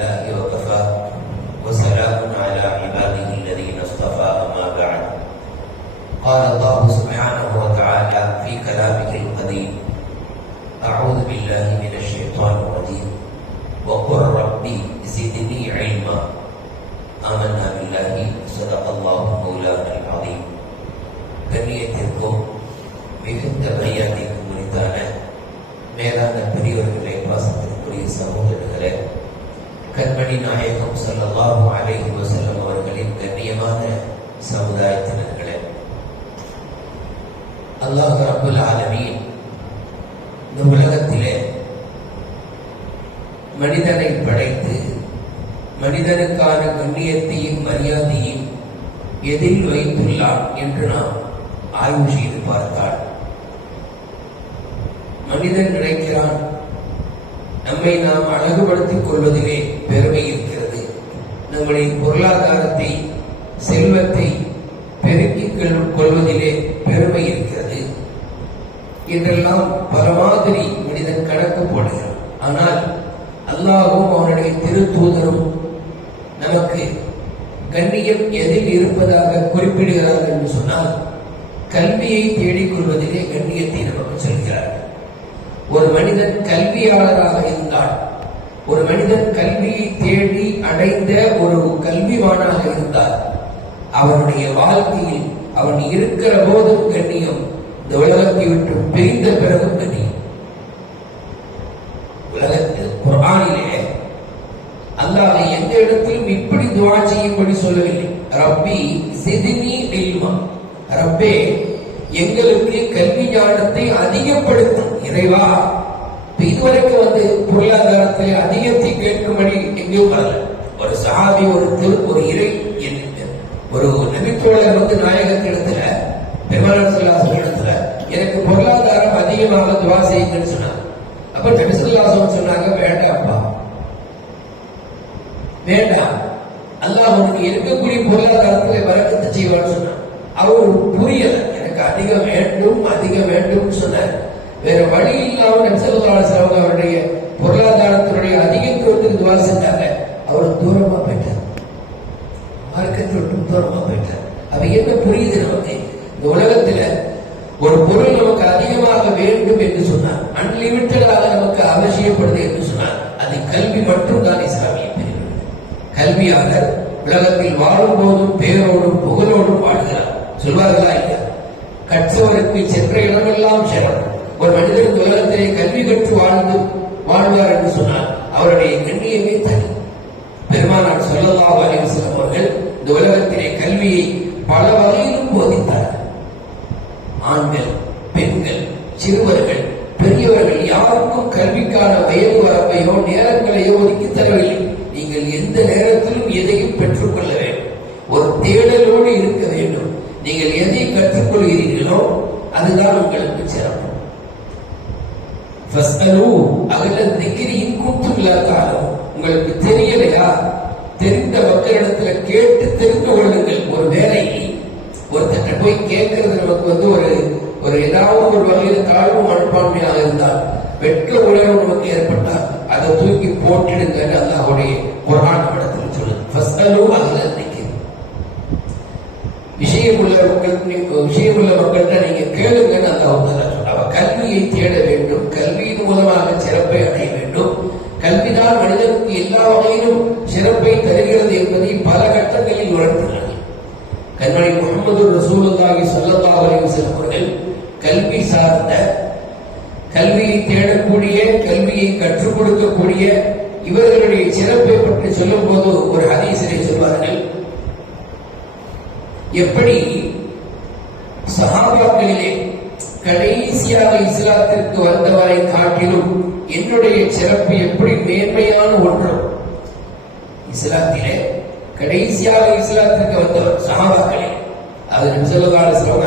لله وكفى وسلام على عباده الذين اصطفى أما بعد. قال الله سبحانه وتعالى في كلامه القديم: أعوذ بالله من الشيطان الرجيم وقل ربي زدني علما آمنا بالله صدق الله مولانا العظيم. கண்ணியத்திற்கும் மிகுந்த மரியாதைக்கும் உரித்தான மேலான பெரியவர்களே, பாசத்திற்குரிய சகோதரர்களே, கண்மணி நாயகம் ஸல்லல்லாஹு அலைஹி வஸல்லம் அவர்களின் கண்ணியமான சமுதாயத்தினர்களே, அல்லாஹ் ரப்புல் ஆலமீன் இந்த உலகத்திலே மனிதனை படைத்து மனிதனுக்கான கண்ணியத்தையும் மரியாதையும் எதில் வைத்துள்ளான் என்று நாம் ஆய்வு செய்து பார்த்தால், மனிதன் நினைக்கிறான் நம்மை நாம் அழகுபடுத்திக் கொள்வதிலே பெருமை இருக்கிறது, நம்முடைய பொருளாதாரத்தை செல்வத்தை பெருக்கிக் கொள்வதிலே பெருமை இருக்கிறது என்றெல்லாம் பல மாதிரி மனிதன் கணக்கு போடுகிறான். ஆனால் அல்லாஹ்வும் அவனுடைய திருத்தூதரும் நமக்கு கண்ணியம் எதில் இருப்பதாக குறிப்பிடுகிறார்கள் என்று சொன்னால், கல்வியை தேடிக்கொள்வதிலே கண்ணியத்தை நமக்கு சொல்கிறார்கள். ஒரு மனிதன் கல்வியாளராக இருந்தால், ஒரு மனிதன் கல்வியை தேடி அடைந்த ஒரு கல்விவானாக இருந்தால், அவனுடைய வாழ்க்கையில் அவன் இருக்கிற போதும் கண்ணியம், இந்த உலகத்தை விட்டு பிரிந்த பிறகும் கண்ணியம். உலகத்தில் குர்ஆனிலே அல்லாஹ் எந்த இடத்திலும் இப்படி துஆ செய்யும்படி சொல்லவில்லை. ரப்பி ஸித்னி இல்மா, ரப்பே எங்களுக்கு கல்வி ஞானத்தை அதிகப்படுத்தும் இறைவா. இதுவரைக்கும் பொருளாதாரத்தில் அதிகத்தை கேட்கும்படி எங்கேயும் வரல. ஒரு சஹாபி ஒரு இறை ஒரு நபித்தோழர் நாயகத்திடத்துல பெருமானார் ஸல்லல்லாஹு அலைஹி வஸல்லம் எனக்கு பொருளாதாரம் அதிகமாக துஆ செய்யுங்கன்னு சொன்னாங்க. அப்ப நபி ஸல்லல்லாஹு அலைஹி வஸல்லம் சொன்னாங்க, வேண்டாம்ப்பா வேண்டாம், அல்லாஹ் உனக்கு இருக்கக்கூடிய பொருளாதாரத்தில் பரக்கத்தை செய்வான்னு சொன்னான். அவர் புரியல, எனக்கு அதிகம் வேண்டும் சொன்னார். வேற வழி இல்லாம நபி ஸல்லல்லாஹு அலைஹி வஸல்லம் அவருடைய பொருளாதாரத்தினுடைய அதிகத்துவத்துக்கு துஆ செஞ்சாங்க. அவர் தூரமா போயிட்டார், மார்க்கத்தை விட்டு தூரமா போயிட்டார். அவ என்ன புரியுது நமக்கு? இந்த உலகத்துல ஒரு பொருள் நமக்கு அதிகமாக வேண்டும் என்று சொன்னார், அன்லிமிட்டடாக நமக்கு அவசியப்படுது என்று சொன்னார், அது கல்வி மட்டும் தான் இஸ்லாமிய பிரிவு. கல்வியாளர் உலகத்தில் வாழும் போதும் பேரோடும் புகழோடும் வாழ்கிறார். சொல்வார்களா இல்லையா? கற்றவருக்கு சென்ற இடமெல்லாம் செல்லும். ஒரு மனிதன் உலகத்திலே கல்வி கற்று வாழ்வார் என்று சொன்னால் அவருடைய கண்ணியமே தனி. பெருமானார் ஸல்லல்லாஹு அலைஹி வஸல்லம் அவர்கள் இந்த உலகத்திலே கல்வியை பல வகையிலும் போதித்தார். ஆண்கள், பெண்கள், சிறுவர்கள், பெரியவர்கள் யாருக்கும் கல்விக்கான வயது வரம்பையோ நேரங்களையோ ஒதுக்கி தரவில்லை. நீங்கள் எந்த நேரத்திலும் எதையும் பெற்றுக் கொள்ள வேண்டும், ஒரு தேடலோடு இருக்க வேண்டும். நீங்கள் எதை கற்றுக்கொள்கிறீர்களோ அதுதான் உங்களுக்கு சிறப்பு. உங்களுக்கு தெரியலையா, தெரிந்த மக்களிடத்துல கேட்டு தெரிந்து கொள்ளுங்கள். ஒரு வேலையை ஒருத்தட்ட போய் கேட்கறது நமக்கு ஒரு ஏதாவது ஒரு வகையில் தாழ்வு மனப்பான்மையாக இருந்தால், வெட்க உணர்வு நமக்கு ஏற்பட்டால் அதை தூக்கி போட்டிடுங்க. அல்லாஹ்வுடைய குர்ஆன் இடத்தில் சொல்லுது, ஃபஸ்அலு அஹ்ல ذிக்ர். விஷயமுள்ள மக்கள்கிட்ட நீங்க கேளுங்கன்னு அல்லாஹ் சொல்றார். அவ கல்வியை தேட வேண்டும், கல்வியின் மூலமாக சிறப்பை அடைய வேண்டும். கல்விதான் மனிதனுக்கு எல்லா வகையிலும் சிறப்பை தருகிறது என்பதை பல கட்டங்களில் உணர்த்துகிறார்கள். கண்மணி முஹம்மது ரசூலுல்லாஹி ஸல்லல்லாஹு அலைஹி வஸல்லம் அவர்கள் கல்வி சார்ந்த, கல்வியை தேடக்கூடிய, கல்வியை கற்றுக் கொடுக்கக்கூடிய இவர்களுடைய சிறப்பை பற்றி சொல்லும் போது ஒரு ஹதீஸிலே சொல்வார்கள், எப்படி சஹாபாக்களிலே கடைசியாக இஸ்லாத்திற்கு வந்தவரை காட்டிலும் என்னுடைய சிறப்பு எப்படி மேன்மையான ஒன்று. இஸ்லாத்திலே கடைசியாக இஸ்லாத்திற்கு வந்தவர் சஹாபாக்களே, அது நபி ஸல்லல்லாஹு அலைஹி வஸல்லம்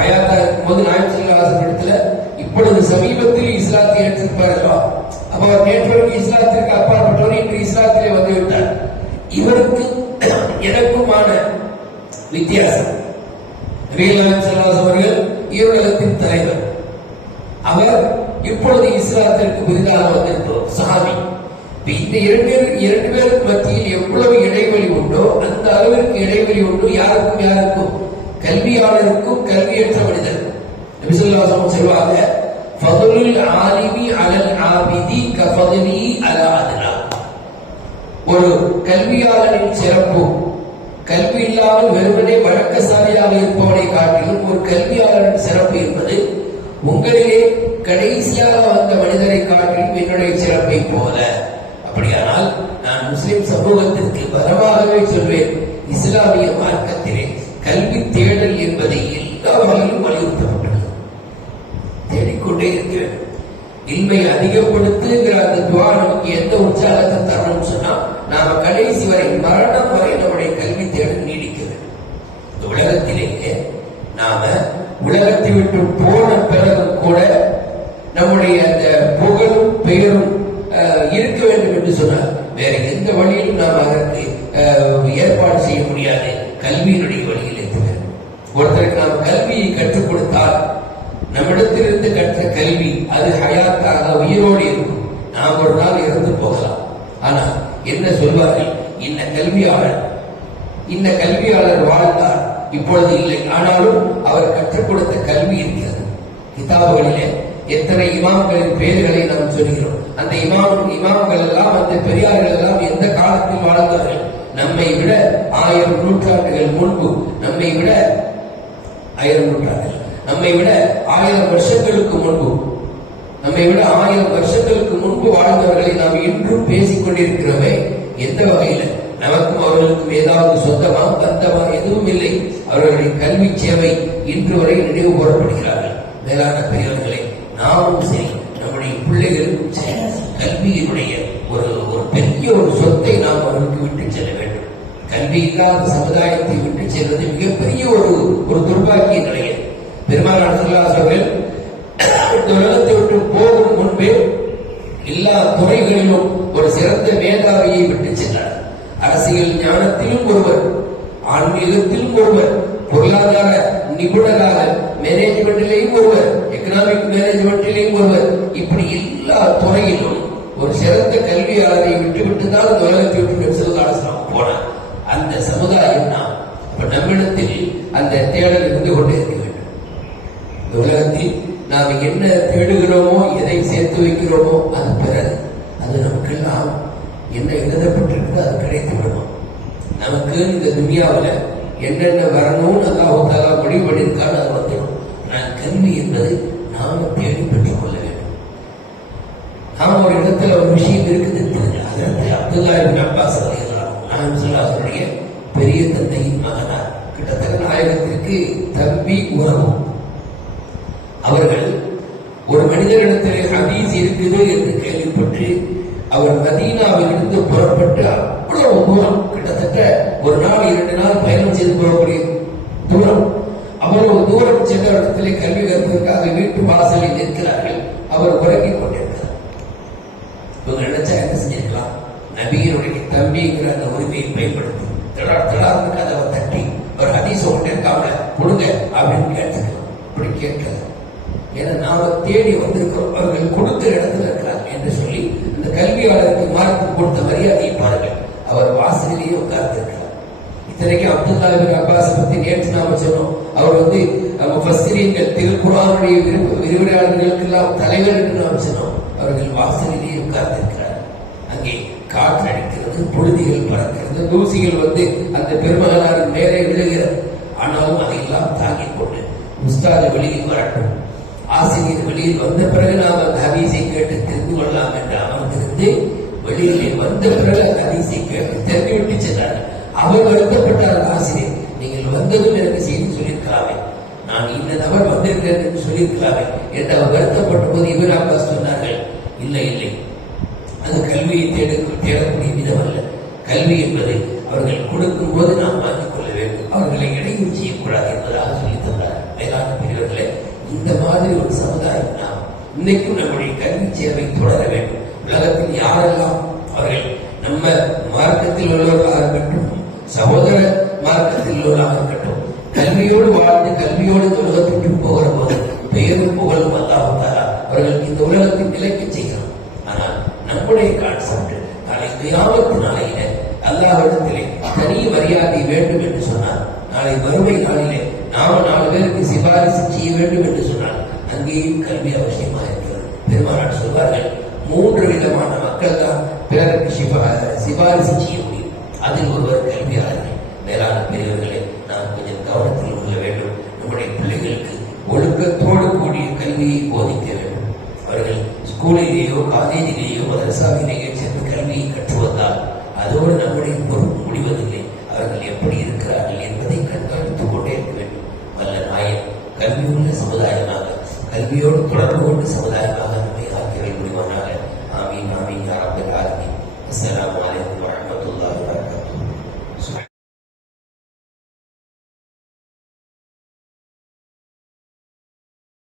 ஹயாத்தா இருக்கும்போது நாயகம் ஸல்லல்லாஹு அலைஹி வஸல்லம் இடத்துல இப்பொழுது சமீபத்தில் இஸ்லாத்தை ஏற்றிருப்பார்களோ, அப்ப அவர் நேற்றவருக்கு இஸ்லாத்திற்கு அப்பாற்பட்டவர் இன்று இஸ்லாத்திலே வந்துவிட்டார். இவருக்கு எனக்குமான வித்தியாசம், நபிகள் ஸல்லல்லாஹு அவர்கள் ஈருலகத்தின் தலைவர், அவர் இப்பொழுது இஸ்லாத்திற்கு புதிதாக வந்திருக்கிறோம் சஹாபி. இந்த இரண்டு பேருக்கு மத்தியில் எவ்வளவு இடைவெளி உண்டோ அந்த அளவிற்கு இடைவெளி உண்டு யாருக்கும் கல்வியாளருக்கும் கல்வியற்ற மனிதருக்கும். நபி ஸல்லல்லாஹு அலைஹி வஸல்லம் சொல்வாங்க, ஃபதுலுல் ஆலிமி அலல் ஆபிதி கஃபதுலி அலா அத்னா. ஒரு கல்வியாளரின் சிறப்பு கல்வி இல்லாமல் வெறுமனே வழக்கசாலியாக இருப்பவனை காட்டிலும் ஒரு கல்வியாளரின் சிறப்பு என்பது உங்களிலே கடைசியாக வந்த மனிதரை காட்டிலும் என்னுடைய சிறப்பை போல. அப்படியானால் நான் முஸ்லிம் சமூகத்திற்கு பலமாகவே சொல்வேன், இஸ்லாமிய மார்க்கத்திலே கல்வி தேடல் என்பதை எல்லா வகையிலும் வலியுறுத்தப்பட்டது. தேடிக்கொண்டே இருக்க வேண்டும். இன்மை அதிகப்படுத்துகிற அந்த துவா நமக்கு எந்த உற்சாகத்தை தரணும்னு சொன்னா, நாம கடைசி வரை மரணம் வரை நம்முடைய கல்வி தேடல் நீடிக்க வேண்டும். இந்த உலகத்திலேயே நாம உலகத்தை விட்டு போன பிறகும் கூட நம்முடைய அந்த புகழும் பெயரும் இருக்க வேண்டும் என்று சொன்னார். வேற எந்த வழியிலும் நாம் அதற்கு ஏற்பாடு செய்ய முடியாது. கல்வியினுடைய வழியில் இருக்க வேண்டும். ஒருத்தருக்கு நாம் கல்வியை கற்றுக் கொடுத்தால் நம்மிடத்திலிருந்து கற்ற கல்வி அது ஹயாத்தாக உயிரோடு இருக்கும். நாம் ஒரு நாள் இறந்து போகலாம். ஆனா என்ன சொல்வார்கள், இந்த கல்வியாளர் வாழ்ந்தார், இப்பொழுது இல்லை, ஆனாலும் அவர் கற்றுக் கொடுத்த கல்வி இருக்கிறது. கிதாபுகளிலே எத்தனை இமாம்களின் பெயர்களை நாம் சொல்கிறோம். அந்த இமாம்கள் எல்லாம், அந்த பெரியார்கள் எல்லாம் எந்த காலத்தில் வாழ்ந்தார்கள்? நம்மை விட 1000 நூற்றாண்டுகள் முன்பு, நம்மை விட 1000 வருஷங்களுக்கு முன்பு, நம்மை விட 1000 வருஷங்களுக்கு முன்பு வாழ்ந்தவர்களை நாம் இன்றும் பேசிக் கொண்டிருக்கிறோமே, எந்த வகையில? நமக்கும் அவர்களுக்கும் ஏதாவது சொந்தமா பந்தமா எதுவும் இல்லை. அவர்களுடைய கல்வி சேவை இன்று வரை நினைவு கூறப்படுகிறார்கள். மேலான பெரியவர்களே, நாமும் சரி, நம்முடைய பிள்ளைகளுக்கும் சரி, கல்வியினுடைய ஒரு பெரிய ஒரு சொத்தை நாம் அவர்களுக்கு விட்டு செல்ல வேண்டும். கல்வி இல்லாத சமுதாயத்தை விட்டு செல்வது மிகப்பெரிய ஒரு துர்பாக்கிய நிலைய. பெருமானார் ஸல்லல்லாஹு அலைஹி வஸல்லம் இந்த உலகத்தை விட்டு போகும் முன்பே எல்லா துறைகளிலும் ஒரு சிறந்த மேதாவியை விட்டு சென்றார். அரசியல் ஞானத்திலும் ஒருவர், ஆன்மீகத்திலும் ஒருவர், பொருளாதார நிபுணராக மேனேஜ்மெண்டிலேயும் ஒருவர், எக்கனாமிக் மேனேஜ்மெண்டிலேயும் ஒருவர், இப்படி எல்லா துறையிலும் ஒரு சிறந்த கல்வியாளரை விட்டுவிட்டு தான் அந்த உலகத்தை விட்டு செல்வார் போனார். அந்த சமுதாயம் நாம் நம்மிடத்தில் அந்த தேடல் இருந்து கொண்டே இருக்க வேண்டும். இந்த உலகத்தில் நாம் என்ன தேடுகிறோமோ, எதை சேர்த்து வைக்கிறோமோ அது பிறகு அது நமக்கெல்லாம் என்ன எழுதப்பட்டிருக்கு அது கிடைத்து விடுவோம். நமக்கு இந்த துனியாவில் என்னென்ன வரணும்னு அல்லாஹ் தஆலா முடிவு பண்ணியிருக்காரு, அது வந்துடும். நான் கல்வி என்பது நாம தேடி பெற்றுக் கொள்ள வேண்டும். நாம ஒரு இடத்துல ஒரு விஷயம் இருக்குது. அதற்கு அப்துல்லா இப்னு அப்பாஸ் ரலியல்லாஹு பெரிய தந்தையின் மகனார், கிட்டத்தட்ட நாயகத்திற்கு தம்பி உறவு. அவர்கள் ஒரு மனிதரிடத்திலே ஹதீஸ் இருக்குது என்று கேள்விப்பட்டு அவர் மதீனாவில் இருந்து புறப்பட்டு அவ்வளவு தூரம், கிட்டத்தட்ட ஒரு நாள் 2 நாள் பயணம் செய்து போகக்கூடிய தூரம், அவ்வளவு தூரம் சென்ற இடத்திலே கல்வி கற்பதற்காக வீட்டு வாசலில் நிற்கிறார்கள். அவர் உறங்கிக் கொண்டிருக்கிறார். இவங்க நினைச்சா என்ன செஞ்சிருக்கலாம்? நபியினுடைய தம்பிங்கிற அந்த உரிமையை பயன்படுத்தி தடார்னு கதவை தட்டி ஒரு ஹதீஸ் ஒன்று இருக்காமல கொடுங்க அப்படின்னு கேட்டுக்கலாம். இப்படி கேட்கல. ஏன்னா நாம தேடி வந்திருக்கிறோம், அவர்கள் கொடுத்த இடத்துல இருக்கிறார் என்று சொல்லி அந்த கல்வியாளருக்கு மார்க்கு கொடுத்த மரியாதையை பாருங்கள். அவர் வாசலிலேயே உட்கார்ந்து இருக்கிறார். இத்தனைக்கும் அப்துல்லா இப்னு அப்பாஸ் பத்தி நேற்று நாம சொன்னோம். அவர் முஃபஸ்ஸிரீன்கள், திருக்குர்ஆனுடைய விரிவுரையாளர்களுக்கு எல்லாம் தலைவர் என்று நாம் சொன்னோம். அவர்கள் வாசலிலேயே உட்கார்ந்து இருக்கிறார். அங்கே காற்று அடிக்கிறது, புழுதிகள் பறக்கிறது, தூசிகள் அந்த பெருமகனாரின் மேலே விழுகிறது. ஆனாலும் அதையெல்லாம் தாங்கிக் கொண்டு உஸ்தாது வெளியில் வரட்டும், ஆசிரியர் வெளியில் வந்த பிறகு நாம் அந்த ஹதீஸை கேட்டு தெரிந்து கொள்ளலாம் என்று அமர்ந்திருந்து வெளியிலே வந்த பிறகு ஹதீஸை கேட்டு தெரிந்துவிட்டு சென்றார். அவர் வருத்தப்பட்டார். ஆசிரியர், நீங்கள் வந்ததும் எனக்கு செய்தி சொல்லியிருக்கலாமே, நான் இந்த நபர் வந்திருக்கிறேன் என்று சொல்லியிருக்கலாமே என்று அவர் வருத்தப்பட்ட போது இப்னு அப்பாஸ் சொன்னார்கள், இல்லை இல்லை, அது கல்வியை தேடக்கூடிய விதம் அல்ல. கல்வி என்பதை அவர்கள் கொடுக்கும் போது நாம் வாங்கிக் கொள்ள வேண்டும், அவர்களை இடையூறு செய்யக்கூடாது என்பதாக சொல்லி தந்தார். மேலான பெரியவர்களே, இந்த மாதிரி ஒரு சமுதாயம் நாம் இன்னைக்கும் நம்முடைய கல்வி சேவை தொடர வேண்டும். உலகத்தில் யாரெல்லாம் அவர்கள் நம்ம மார்க்கத்தில் உள்ளவர்களாக இருக்கட்டும், சகோதர மார்க்கத்தில் உள்ளவர்களாக இருக்கட்டும், கல்வியோடு வாழ்ந்து கல்வியோடு இந்த உலகத்திற்கு போகிற போது பெயரும் புகழும் அல்லாஹ் தஆலா அவர்களுக்கு இந்த உலகத்தின் நிலைக்கு செய்கிறோம். ஆனால் நம்முடைய கான்செப்ட், நாளை கியாமத்து நாளையில அல்லாஹ்விடத்திலே தனி மரியாதை வேண்டும் என்று சொன்னார். நாளை வறுமை நாளிலே நாம 4 பேருக்கு சிபாரிசு செய்ய வேண்டும் என்று சொன்னால் அங்கேயும் கல்வி அவசியமாக இருக்கிறது. பெருமானார் சொல்வார்கள், 3 விதமான மக்கள் தான் பிறருக்கு சிபாரிசு செய்ய முடியும். அதில் ஒருவர் கல்வியாளர்கள். மேலான பெரியவர்களை நாம் கொஞ்சம் கவனத்தில் கொள்ள வேண்டும். நம்முடைய பிள்ளைகளுக்கு ஒழுக்கத்தோடு கூடிய கல்வியை போதிக்க வேண்டும். அவர்கள் ஸ்கூலிலேயோ காலேஜிலேயோ மதரசாவிலேயோ சென்று கல்வியை கற்றுவதால் அதோடு நம்முடைய பொறுப்பு முடிவதில்லை. அவர்கள் எப்படி இருக்கிறார்கள் என்பதை கண்காணித்துக் கொண்டே இருக்க வேண்டும். வல்ல நாயன் கல்வியுள்ள சமுதாயமாக, கல்வியோடு தொடர்பு கொண்டு சமுதாயமாக நம்மை ஆக்கியவை முடிவானாக. ஆமீன் ஆமீன் யா ரப்பல் ஆலமீன். அஸ்ஸலாமு அலைக்கும்.